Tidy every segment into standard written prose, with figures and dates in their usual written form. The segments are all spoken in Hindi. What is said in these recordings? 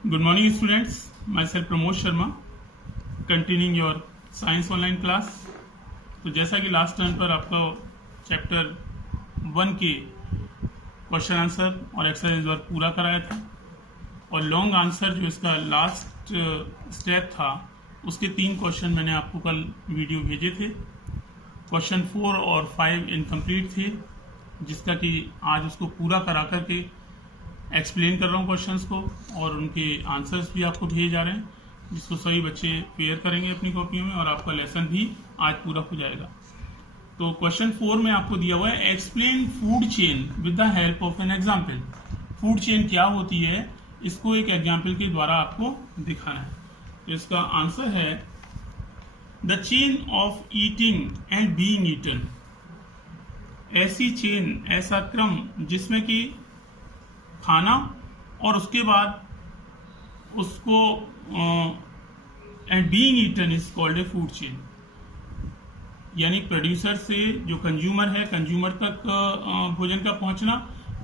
Good morning, students. Myself Pramod Sharma, continuing your science online class. तो जैसा कि लास्ट टाइम पर आपका चैप्टर 1 के क्वेश्चन आंसर और एक्सरसाइज वर्क पूरा कराया था और लॉन्ग आंसर जो इसका लास्ट स्टेप था उसके 3 क्वेश्चन मैंने आपको कल वीडियो भेजे थे। क्वेश्चन 4 और 5 इनकम्प्लीट थे, जिसका कि आज उसको पूरा करा करके एक्सप्लेन कर रहा हूँ क्वेश्चंस को और उनके आंसर्स भी आपको भेजे जा रहे हैं, जिसको सभी बच्चे पेयर करेंगे अपनी कॉपी में और आपका लेसन भी आज पूरा हो जाएगा। तो क्वेश्चन 4 में आपको दिया हुआ है explain food chain with the help of an example. Food chain क्या होती है, इसको एक एग्जाम्पल के द्वारा आपको दिखाना है। तो इसका आंसर है the chain of eating and being eaten. ऐसी चेन, ऐसा क्रम जिसमें कि खाना और उसके बाद उसको and being eaten is called a food chain. यानी प्रोड्यूसर से जो कंज्यूमर है, कंज्यूमर तक भोजन का पहुंचना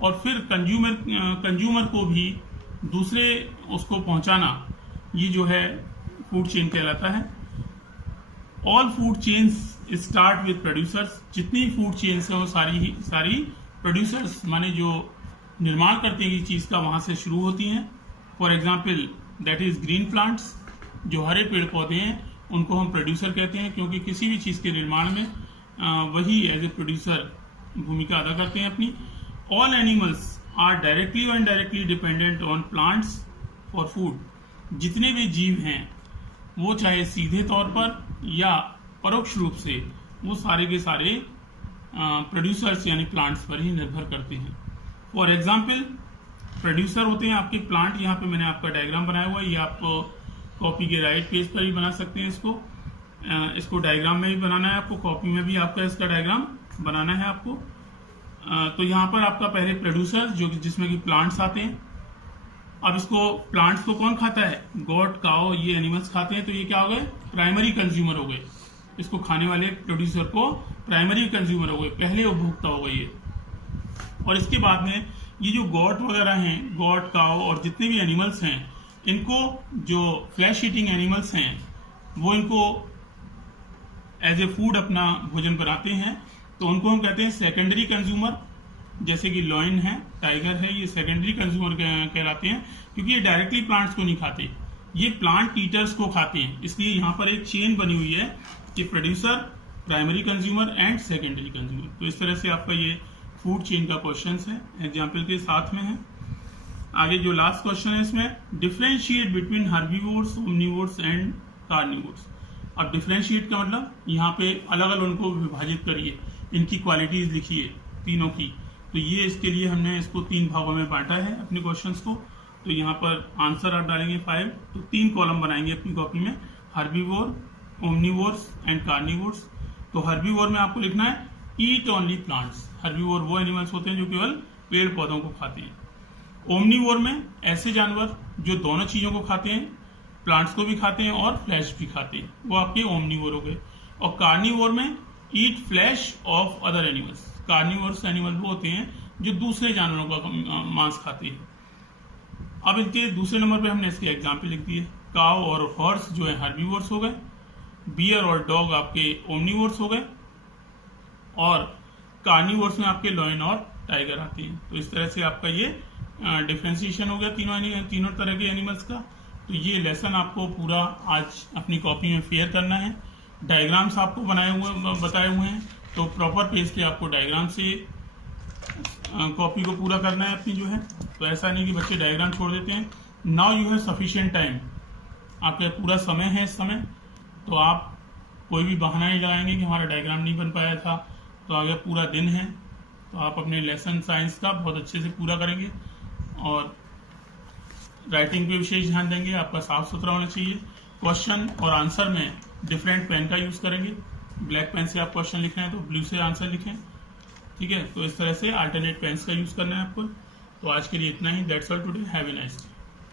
और फिर कंज्यूमर को भी दूसरे उसको पहुंचाना, ये जो है फूड चेन कहलाता है। All food chains start with producers. जितनी फूड चेन्स हैं वो सारी प्रोड्यूसर्स माने जो निर्माण करते हैं चीज का, वहां से शुरू होती हैं। For example that is green plants. जो हरे पेड़ पौधे हैं उनको हम प्रोड्यूसर कहते हैं, क्योंकि किसी भी चीज के निर्माण में वही एज ए प्रोड्यूसर भूमिका अदा करते हैं अपनी। ऑल एनिमल्स आर डायरेक्टली और indirectly dependent on plants for food. जितने भी जीव हैं वो चाहे सीधे तौर पर या परोक्ष रूप से वो सारे के सारे प्रोड्यूसर्स यानी प्लांट्स पर ही निर्भर करते हैं। फॉर एग्जाम्पल प्रोड्यूसर होते हैं आपके प्लांट। यहाँ पे मैंने आपका डायग्राम बनाया हुआ है, ये आप कॉपी के राइट पेज पर भी बना सकते हैं। इसको डायग्राम में भी बनाना है आपको, कॉपी में भी आपका इसका डायग्राम बनाना है आपको। तो यहाँ पर आपका पहले प्रोड्यूसर जिसमें कि प्लांट्स आते हैं। अब इसको प्लांट्स को कौन खाता है, गॉट, काओ, ये एनिमल्स खाते हैं। तो ये क्या हो गए, प्राइमरी कंज्यूमर हो गए। इसको खाने वाले प्रोड्यूसर को प्राइमरी कंज्यूमर हो गए, पहले उपभोक्ता हो गए ये। और इसके बाद में ये जो गॉट वगैरह हैं, गॉट, काओ और जितने भी एनिमल्स हैं, इनको जो फ्लैश ईटिंग एनिमल्स हैं वो इनको एज ए फूड अपना भोजन बनाते हैं। तो उनको हम कहते हैं सेकेंडरी कंज्यूमर। जैसे कि लॉयन है, टाइगर है, ये सेकेंडरी कंज्यूमर कहलाते हैं, क्योंकि ये डायरेक्टली प्लांट्स को नहीं खाते, ये प्लांट ईटर्स को खाते हैं। इसलिए यहाँ पर एक चेन बनी हुई है कि producer, primary consumer and secondary consumer. तो इस तरह से आपका ये फूड चेन का क्वेश्चन है, एग्जाम्पल के साथ में है। आगे जो लास्ट क्वेश्चन है इसमें differentiate between herbivores, omnivores and carnivores. अब डिफरेंशिएट का मतलब यहाँ पे अलग अलग उनको विभाजित करिए, इनकी क्वालिटीज लिखिए तीनों की। तो ये इसके लिए हमने इसको 3 भागों में बांटा है अपने क्वेश्चंस को। तो यहाँ पर आंसर आप डालेंगे 5, तो 3 कॉलम बनाएंगे अपनी कॉपी में, हर्बीवोर, ओमनीवोर्स एंड कार्निवोर्स। तो हर्बीवोर में आपको लिखना है ईट ओनली प्लांट्स। हर्बीवोर वो एनिमल्स होते हैं जो केवल पेड़ पौधों को खाते हैं। ओमनीवोर में ऐसे जानवर जो दोनों चीजों को खाते हैं, प्लांट्स को भी खाते हैं और फ्लैश भी खाते हैं, वो आपके ओमनीवोर हो गए। और कार्निवोर में ईट flash of other animals. Carnivores animal वो होते हैं जो दूसरे जानवरों का मांस खाते हैं। अब इनके दूसरे नंबर पे हमने इसके एग्जाम्पल लिख दिए। काव और हॉर्स जो है हर्बीवोर्स हो गए, बियर और डॉग आपके ओमनीवोर्स हो गए, और कार्निवोर्स में आपके लॉयन और टाइगर आते हैं। तो इस तरह से आपका ये डिफ्रेंसिएशन हो गया तीनों तरह के एनिमल्स का। तो ये लेसन आपको पूरा आज अपनी कॉपी में फेयर करना है। डायग्राम्स आपको बताए हुए हैं, तो प्रॉपर पेज पे आपको डायग्राम से कॉपी को पूरा करना है अपनी जो है। तो ऐसा नहीं कि बच्चे डायग्राम छोड़ देते हैं। Now you have sufficient time, आपका पूरा समय है इस समय। तो आप कोई भी बहाना नहीं लगाएंगे कि हमारा डायग्राम नहीं बन पाया था। तो आगे पूरा दिन है, तो आप अपने लेसन साइंस का बहुत अच्छे से पूरा करेंगे और राइटिंग पे विशेष ध्यान देंगे। आपका साफ सुथरा होना चाहिए। क्वेश्चन और आंसर में डिफरेंट पेन का यूज करेंगे। ब्लैक पेन से आप क्वेश्चन लिख रहे हैं तो ब्लू से आंसर लिखें, ठीक है। तो इस तरह से अल्टरनेट पेन्स का यूज करना है आपको। तो आज के लिए इतना ही। That's all today. Have a nice day.